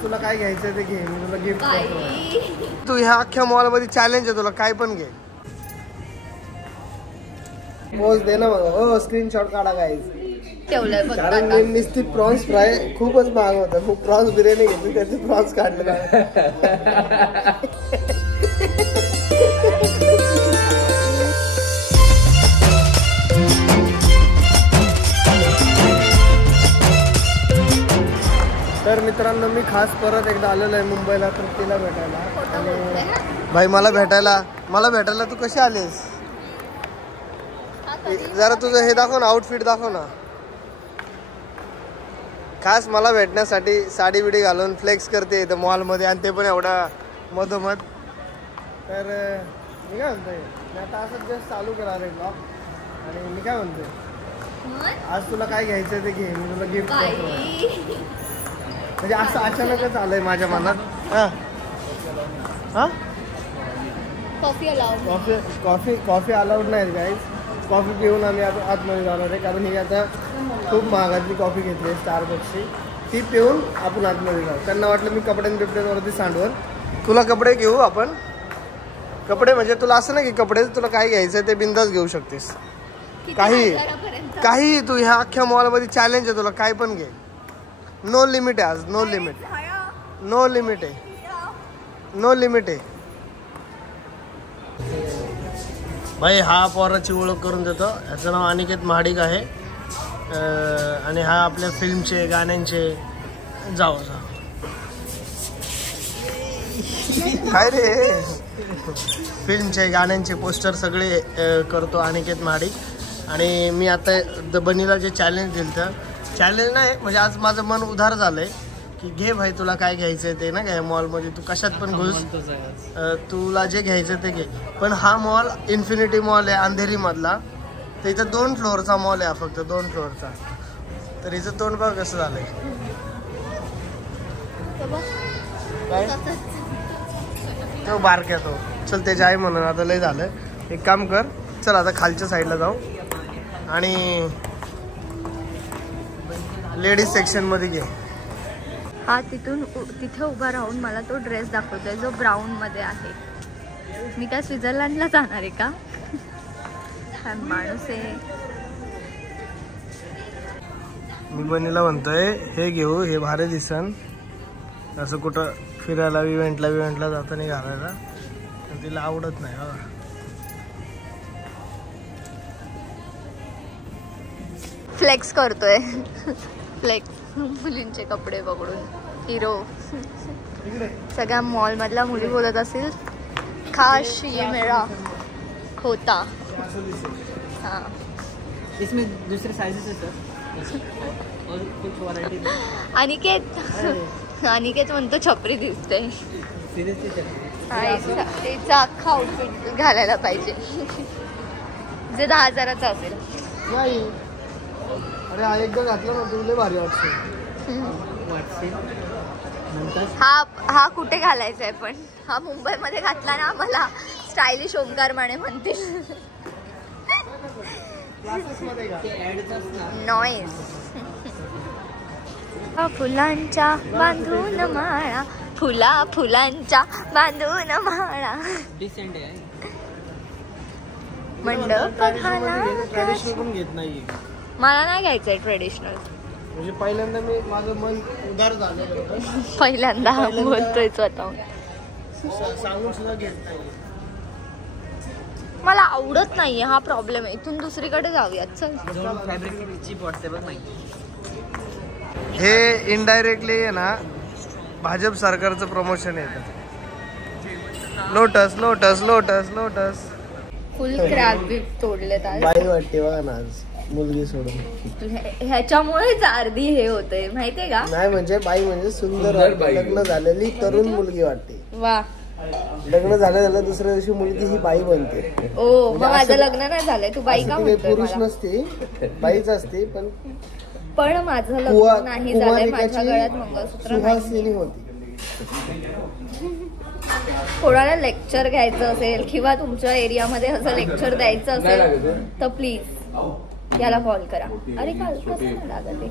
आज तुला काय घ्यायचं ते घे, मी तुला गिफ्ट करतो. तू ह्या अख्ख्या मॉल मध्ये चॅलेंज आहे, तुला काय पण घे. पोज दे ना मग. हो स्क्रीनशॉट काढा गाईज. कारण मी नुसती प्रॉन्स फ्राय खूपच महाग होतं, खूप प्रॉन्स बिर्याणी घेतली त्याचे प्रॉन्स काढले. तर मित्रांनो मी खास परत एकदा आलेलो आहे मुंबईला तृप्तीला भेटायला. आणि भाई मला भेटायला तू कशी आलीस? जरा तुझं हे दाखव ना, आउटफिट दाखव ना. खास मला भेटण्यासाठी साडी बिडी घालून फ्लेक्स करते इथं मॉलमध्ये, आणि ते पण एवढा मधोमध. तर मी काय म्हणतोय, मी आता असंच जस्ट चालू करणार आहे ब्लॉग. आणि मी काय म्हणतोय, आज तुला काय घ्यायचं ते घे, मी तुला गिफ्ट करतो. म्हणजे असं अचानकच आलंय माझ्या मनात. कॉफी अलाउड नाही गाईज. कॉफी पिऊन आम्ही आता आतमध्ये जाणार आहे, कारण ही आता खूप महागातली कॉफी घेतली आहे स्टारबक्सची. ती पिऊन आपण आतमध्ये जाऊ. त्यांना वाटलं मी बिपड्यांवरती सांडवर. तुला कपडे घेऊ आपण. कपडे म्हणजे तुला असं नाही की कपडे, तुला काय घ्यायचं ते बिंदास घेऊ शकतेस. काही तू ह्या अख्ख्या मॉलमध्ये चॅलेंज आहे, तुला काय पण घे. नो लिमिट आहे आज, नो लिमिट आहे. भाई हा पोराची ओळख करून देतो. याचं नाव अनिकेत महाडिक आहे. आणि हा आपल्या फिल्मचे गाण्यांचे जाऊ काय रे फिल्मचे गाण्यांचे पोस्टर सगळे करतो अनिकेत महाडिक. आणि मी आता द बनीला जे चॅलेंज दिलं तर चॅलेंज नाही, म्हणजे आज माझं मन उधार झालंय की घे भाई तुला काय घ्यायचंय ते ना, घ्या मॉलमध्ये तू कशात पण घुस, तुला जे घ्यायचं ते घे. पण हा मॉल इन्फिनिटी मॉल आहे अंधेरी मधला. तर इथं 2 फ्लोअरचा मॉल आहे, फक्त 2 फ्लोअरचा. तर हिचं तोंड बघ कसं झालंय. काय तो बारक्या तो चल त्याच्या आहे म्हणून आता लय झालं. एक काम कर, चल आता खालच्या साईडला जाऊ आणि लेडीज सेक्शन मध्ये घे. हा तिथे उभा राहून मला तो ड्रेस दाखवतोय जो ब्राऊन मध्ये आहे. मी काय स्वित्झर्लंडला जाणार आहे का? हा माणूस आहे. मी बनीला म्हणतोय हे घेऊ, हे भारी दिसन. असं कुठं फिरायला इव्हेंटला जाताना घालायला. तिला आवडत नाही. फ्लेक्स करतोय. फ्लेक्स मुलींचे कपडे बघून हिरो. सगळ्या मॉल मधल्या मुली बोलत असेल खास ये मेरा होता. हाँ इसमें दूसरे साइजेस है सर और कुछ वैरायटी. अनिकेत म्हणतो छपरी दिसते. सिरियसली त्याचा अख्खा आउटफिट घालायला पाहिजे जे 10,000चा असेल. अरे हा एकदा घातला ना तुला भारी वाटते. हा कुठे घालायचा आहे, पण हा मुंबईमध्ये घातला ना मला स्टायलिश ओंकार माने म्हणतील. नॉईज. फुलांच्या बांधून माळा, फुलांच्या बांधून माळा. डिसेंट आहे. मंडप ट्रेडिशनल पण घेत नाहीये. मला नाही घ्यायचंय ट्रेडिशनल. म्हणजे पहिल्यांदा मी माझं मन उदार झालं. पहिल्यांदा बोलतोय स्वतः. सांगून सुद्धा घेत नाही. मला आवडत नाहीये, हा प्रॉब्लेम आहे. इथून दुसरीकडे जाऊयात चल. फॅब्रिक चीप वाटते बघ. हे इनडायरेक्टली आहे ना भाजप सरकारचं प्रमोशन आहे. लोटस लोटस लोटस लोटस फुल क्रॅब तोडलेत आज. बाई वाटते बघा ना आज मुलगी सोडून. ह्याच्यामुळेच अर्धी हे होतंय माहितीये का? नाही म्हणजे बाई म्हणजे सुंदर लग्न झालेली तरुण मुलगी वाटते. वा. लग्न झालं दुसऱ्या दिवशी मुलगी ही बाई बनते. ओ मग माझं लग्न नाही झालंय, तू बाई का म्हणतोय? पुरुष नसते, बाईच असते. पण माझं लग्न नाही झालंय, माझ्या गळ्यात मंगळसूत्र नाही होती. कोणाला लेक्चर घ्यायचं असेल किंवा तुमच्या एरियामध्ये असं लेक्चर द्यायचं असेल तर प्लीज याला कॉल करा. अरे कसं दादा ते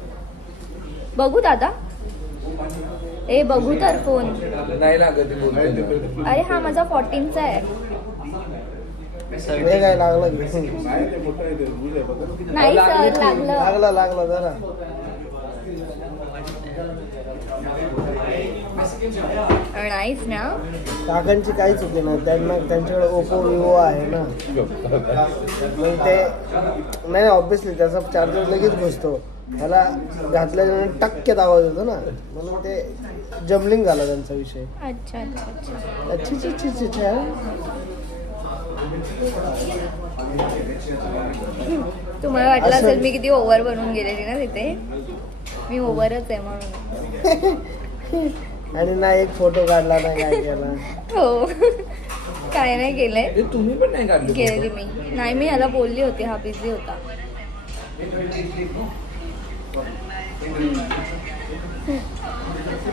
बघू दादा ए बघू तर फोन. नाही लागत. अरे हा माझा 14चा आहे. हे काय लागलं नाही सर लागलं. लागला जरा. नाहीच ना. काकांची काहीच होते ना, त्यांच्याकडे ओप्पो विवो आहे ना, मग ते नाही ऑब्विसली त्याचा चार्जर लगेच घुसतो, त्याला घातल्यानंतर टक्क्यात आवाज येतो ना, म्हणून ते जमलिंग झाला त्यांचा विषय. अच्छा तुम्हाला वाटलं असेल मी किती ओव्हर बनवून गेलेली ना तिथे. मी ओव्हरच आहे म्हणून. आणि ना एक फोटो काढला ना काय केला. हो काय नाही केलंय. तुम्ही पण नाही काढले गेलेली मी नाही. मी याला बोलली होती, हा बिझी होता.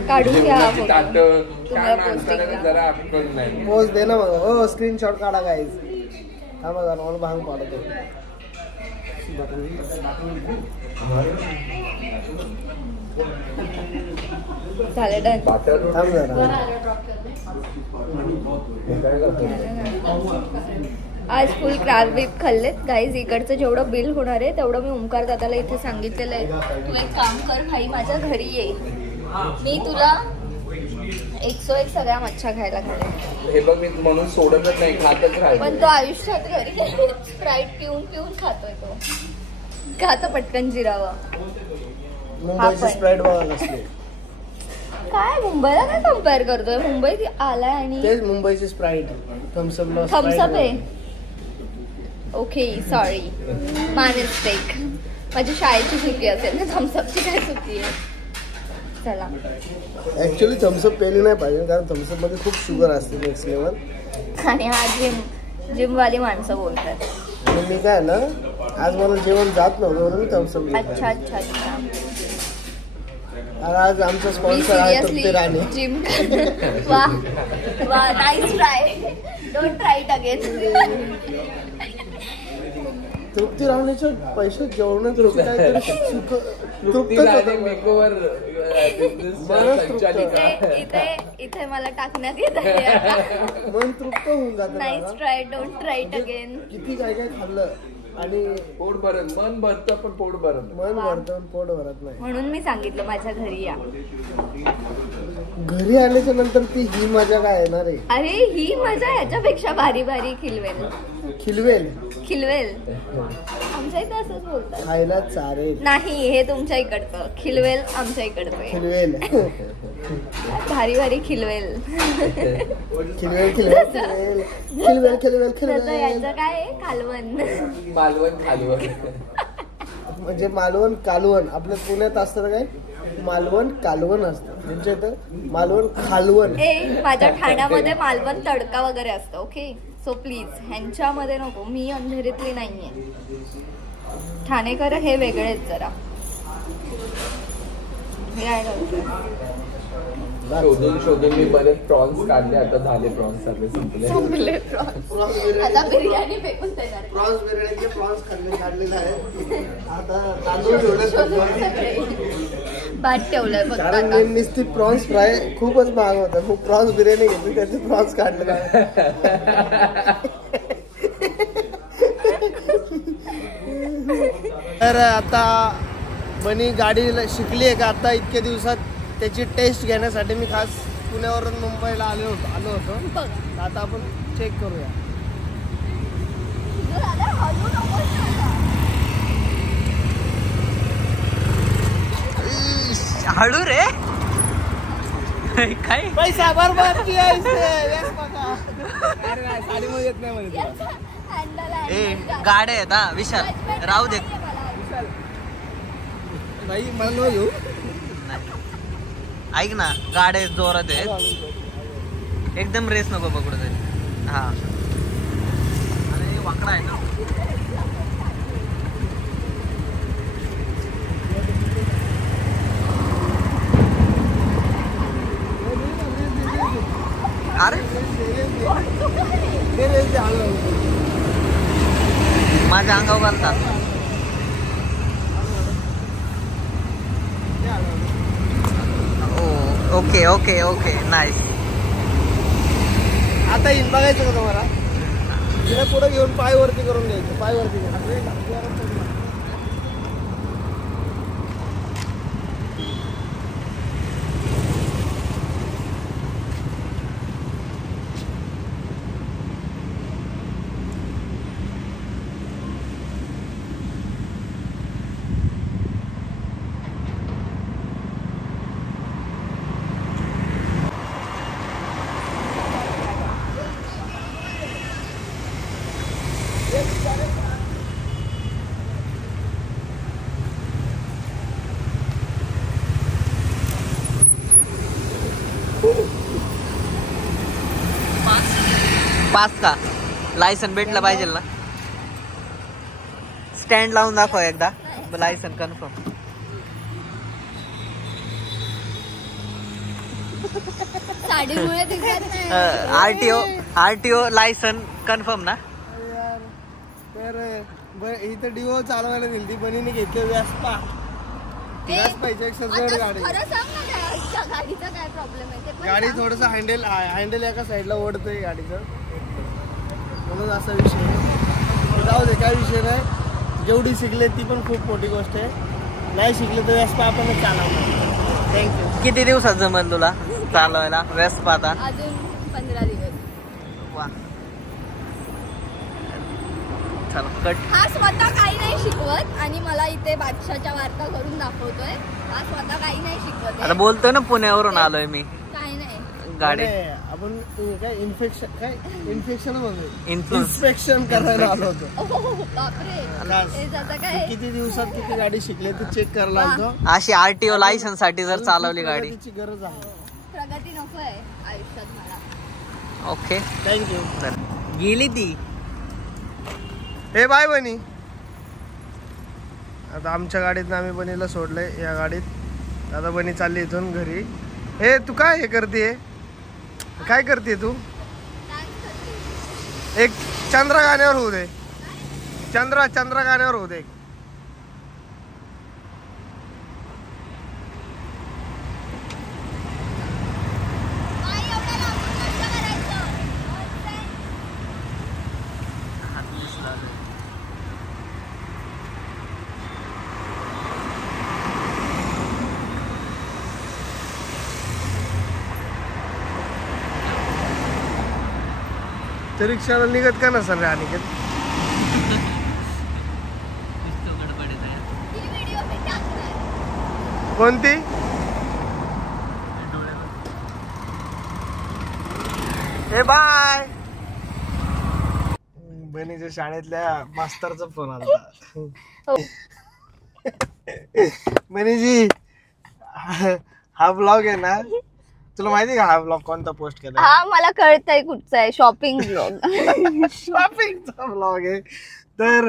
काढून घ्या हा फोटो. तुम्हाला पोस्टिंग जरा अक्कल नाही. पोस्ट दे ना मग. हो स्क्रीनशॉट काढा गाईज. थांबा जरा मला भांग पाडतो. झालं डन. थांब जरा. आज फुल क्रॅब बीप खाल्लेत गाईज. इकडचं जेवढं बिल होणार आहे तेवढं मी ओंकार दादाला इथे सांगितलेलं आहे. तू एक काम कर भाई, माझ्या घरी ये, मी तुला 101 सगळ्या मच्छा खायला घालेन. हे बघ मी म्हणून सोडतच नाही, खातच राहील. पण तो आयुष्यात घरी स्प्राईट पिऊन पिऊन खातोय तो. खाता पटकन जिरावा. मुंबईची स्प्राईट बघा कसली. काय मुंबईला काय कम्पेअर करतोय. मुंबईत आलाय आणि तेच मुंबईची स्प्राईट. थम्सअप आहे. ओके सॉरी, माय मिस्टेक. माझी शाळेची चुकी असेल ना, थम्सअपची काय चुकी आहे. चला ऍक्च्युली थम्सअप पेली नाही पाहिजे, कारण थम्सअप मध्ये खूप शुगर असते नेक्स्ट लेवल. आणि हा जिमवाली माणसं बोलतात. आणि मी काय ना, आज मला जेवण जात नव्हतं म्हणून मी थम्सअप घेतला. अच्छा. आज आमचा स्पॉन्सर आहे तृप्ती राणे. जिम. वा nice try. Don't try it again. Trupti राणेचे पैसे जेवण इथे मला टाकण्यात येत आहे. मन तृप्त होऊन जात. Nice try. Don't try it again. किती काय काय खाल्लं आणि पोट भरत, मन भरतं पण पोट भरत. मन भरतं पोट भरत नाही. म्हणून मी सांगितलं माझ्या घरी या. घरी आल्याच्या नंतर ती ही मजा काय येणार आहे. अरे ही मजा ह्याच्यापेक्षा भारी भारी खिलवेल. आमच्या इथे असंच बोलतात. खायला चालेल नाही, हे तुमच्या इकडचं. खिलवेल आमच्या इकडचं. खिलवेल. भारी भारी खिलवेल. याचं काय कालवण. मालवण म्हणजे मालवण कालवण. आपल्या पुण्यात असतं काय, मालवण कालवण असतं. त्यांच्या इथं मालवण खालवण. माझ्या ठाण्यामध्ये मालवण तडका वगैरे असतं. ओके सो प्लीज ह्यांच्यामध्ये नको. मी अंधेरीतली नाहीये. ठाणेकर हे वेगळेच जरा. हे आहे शोधून मी बरेच प्रॉन्स काढले. आता झाले प्रॉन्स सगळे संपले. आता बिर्याणी फेकून देणार. प्रॉन्स बिर्याणीचे प्रॉन्स काढलेले आहेत. आता तांदूळ ठेवले. भात ठेवलंय फक्त. कारण नुसती प्रॉन्स फ्राय खूपच महाग होता. खूप प्रॉन्स बिर्याणी घेतली, त्याचे प्रॉन्स काढले. तर आता बनी गाडी शिकली आहे का आता इतक्या दिवसात, त्याची टेस्ट घेण्यासाठी मी खास पुण्यावरून मुंबईला आलो होतो. आता आपण चेक करूया. हळू रे. काय पैसा बरबाद किया इसने. साडीमध्ये येत नाही म्हणजे. गाड्या आहेत हा विशाल. राहू दे भाई, मला न घेऊ. ऐक ना, गाड्या जोरात आहेत एकदम. रेस नको पकडू तरी. हा अरे वाकडा आहे ना. अरे माझ्या अंगावर घालतात. ओ ओके ओके ओके नाईस. आता इन बघायचं का तुम्हाला? तिला पुढे घेऊन पाय वरती करून घ्यायचं, पाय वरती करून. पास का लायसन भेटलं पाहिजे ना. स्टँड लावून दाखव एकदा लायसन कन्फर्म. साडीमुळे दिसत नाही. आरटीओ लायसन कन्फर्म ना. तर इथं डिओ चालवायला दिली ती बनीने घेतली व्यासपा. व्यासपाच्या जड गाडी. खरं सांग ना गाडीचा काय प्रॉब्लेम आहे ते पण गाडी सांग. थोडस हँडल एका साईडला ओढतोय गाडीचं, म्हणून असा विषय आहे. जाऊ दे, काय विषय नाही. जेवढी शिकले ती पण खूप मोठी गोष्ट आहे. नाही शिकले तर व्यासपा आपण चालवणार. थँक्यू. किती दिवसात जमल तुला चालवायला वेस्पा आता? अजून 15 दिवस. वा चला कट. हा स्वतः काही नाही शिकवत आणि मला इथे बादशाच्या वार्ता करून दाखवतोय. हा स्वतः काही नाही शिकवत. आता बोलतोय ना पुण्यावरून आलोय मी. काही नाही गाडी आपण काय इन्फेक्शन म्हणतो, इन्फ्लुएन्स इन्स्पेक्शन करायला आलो होतो. बापरे. खलास. हे जातं काय? किती दिवसात किती गाडी शिकले ते चेक करायला आलो. अशी आरटीओ लायसन साठी जर चालवली गाडी. तिची गरज आहे. प्रगती नको आहे आयुष्यात मला. Okay thank you. गेली ती. हे बाय बनी. आता आमच्या गाडीत आम्ही बनीला सोडलंय या गाडीत. आता बनी चालली इथून घरी. हे तू काय हे करते, काय करते तू? एक चंद्र गाण्यावर होऊ दे. चंद्र गाण्यावर होऊ दे. ते रिक्षाला निघत का नसेल रे अनिकेत? कोणती? ए बाय. बहिणीच्या शाळेतल्या मास्तरचा फोन आला. बहिणीजी हा ब्लॉग आहे ना, तुला माहिती का हा ब्लॉग कोणता पोस्ट केला? हा मला कळतंय कुठचा आहे. Shopping blog. शॉपिंगचा ब्लॉग आहे. तर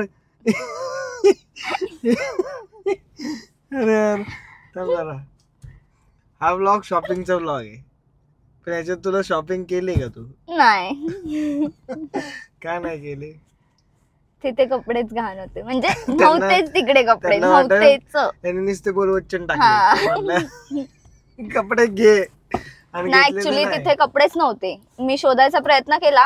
अरे यार जरा हा ब्लॉग शॉपिंगचा ब्लॉग आहे. पण याच्यात तुला शॉपिंग केली का तू? नाही. का नाही केली? तिथे कपडेच घाण होते. म्हणजे नव्हतेच तिकडे कपडे. त्यांनी नुसते बोलवच्चन टाकले. कपडे घे. नाही ऍक्च्युली तिथे कपडेच नव्हते. मी शोधायचा प्रयत्न केला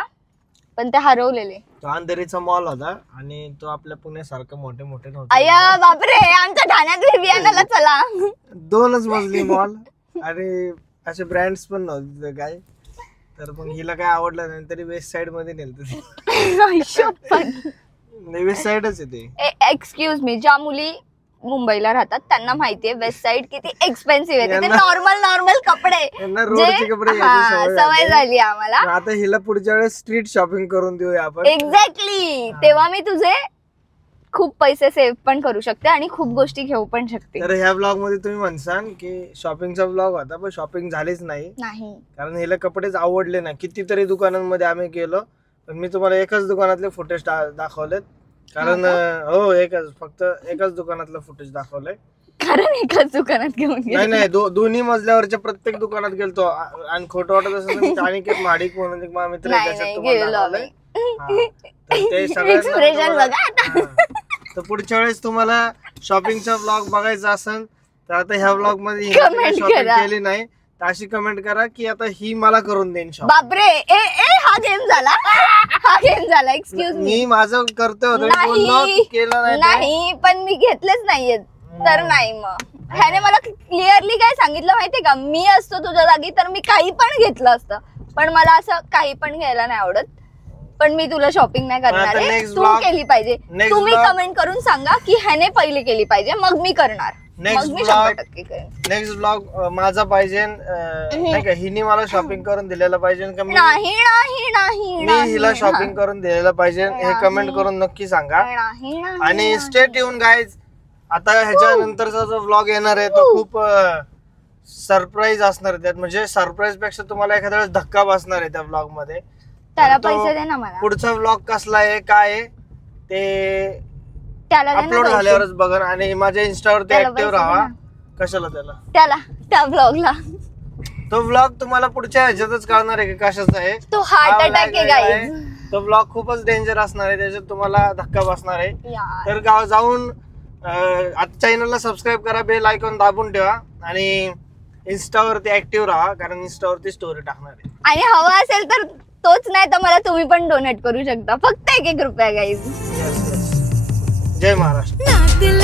पण ते हरवलेले. तो अंधेरीचा मॉल होता आणि तो आपल्या पुण्यासारखं मोठे नव्हते. अय्या बापरे, आमच्या ठाण्यात वियानाला चला. 2च मजली मॉल आणि असे ब्रँड्स पण नव्हते काय. तर मग हिला काय आवडलं नाही तरी वेस्ट साइड मध्ये नेलत. वेस्ट साइडच आहे ते. एक्सक्यूज मी, ज्या मुली मुंबईला राहतात त्यांना माहितीये वेस्ट साइड किती एक्सपेन्सिव्ह आहे. तिथे नॉर्मल कपडे, सवय झाली आम्हाला. आता हिला पुढच्या वेळेस स्ट्रीट शॉपिंग करून देऊया आपण. एक्झॅक्टली. तेव्हा मी तुझे खूप पैसे सेव्ह पण करू शकते आणि खूप गोष्टी घेऊ पण शकते. तर ह्या ब्लॉग मध्ये तुम्ही म्हणसान की शॉपिंगचा ब्लॉग होता पण शॉपिंग झालीच नाही. कारण हिला कपडेच आवडले ना. कितीतरी दुकानांमध्ये आम्ही गेलो पण मी तुम्हाला एकाच दुकानातले फुटेज दाखवलेत. कारण हो फक्त एकाच दुकानातलं फुटेज दाखवलंय. कारण एकाच दुकानात घेऊन नाही दोन्ही मजल्यावरच्या प्रत्येक दुकानात गेलतो. आणि खोटं वाटत असेल अनिकेत महाडिक म्हणून एक मित्र तर पुढच्या वेळेस तुम्हाला शॉपिंगचा ब्लॉग बघायचा असेल तर आता ह्या ब्लॉग मध्ये शॉपिंग केली नाही तर अशी कमेंट करा की आता ही मला करून देईन शॉपिंग. बापरे ए ए हा गेम झाला हा गेम झाला. Excuse me. मी माझं करतोय होतो, मी बोललो, तू केलं नाही ते. नाही पण मी घेतलेच नाहीयेत तर नाही. मग ह्याने मला क्लिअरली काय सांगितलं माहितीये का, मी असतो तुझ्या जागी तर मी काही पण घेतलं असतं, पण मला असं काही पण घ्यायला नाही आवडत. पण मी तुला शॉपिंग नाही करणार आता आहे, next तू vlog- केली पाहिजे. next तुम्ही vlog- कमेंट करून सांगा की ह्याने पहिली केली पाहिजे, मग मी करणार. Next मग मी vlog- 100% करेन. नेक्स्ट ब्लॉग माझा पाहिजे नाही का, हिने मला शॉपिंग करून दिलेलं पाहिजे का मी नाही नाही नाही मी नाही, हिला शॉपिंग करून दिलेलं पाहिजे, हे नाही. कमेंट करून नक्की सांगा. नाही, नाही, आणि नाही. स्टे ट्यून गाईज, आता ह्याच्या नंतरचा जो व्लॉग येणार आहे तो खूप सरप्राईज असणार आहे. त्यात म्हणजे सरप्राईज पेक्षा तुम्हाला एखाद्या वेळेस धक्का बसणार आहे त्या व्लॉग मध्ये. त्याला तो पैसे दे ना मला. पुढचा व्लॉग कसला आहे काय आहे ते त्याला दे ना अपलोड पैसे. झाल्यावरच बघा. आणि माझ्या इंस्टावरती त्याला ऍक्टिव्ह पैसे राहा. दे कशाला त्याला त्याला त्या ब्लॉगला तो व्लॉग तुम्हाला पुढच्या ह्याच्यातच कळणार आहे की कशाचा आहे. तो हार्ट हा अटॅक vlog आहे वेगळा गाईज. तो ब्लॉग खूपच डेंजर असणार आहे, त्याच्यात तुम्हाला धक्का बसणार आहे. तर गाव जाऊन आता चॅनलला सबस्क्राईब करा, बेल आयकॉन दाबून ठेवा आणि इन्स्टावरती ऍक्टिव्ह राहा, कारण इन्स्टावरती स्टोरी टाकणार आहे. आणि हवा असेल तर तोच नाही तर मला तुम्ही पण डोनेट करू शकता, फक्त 1-1 रुपया गाईज. जय महाराष्ट्र.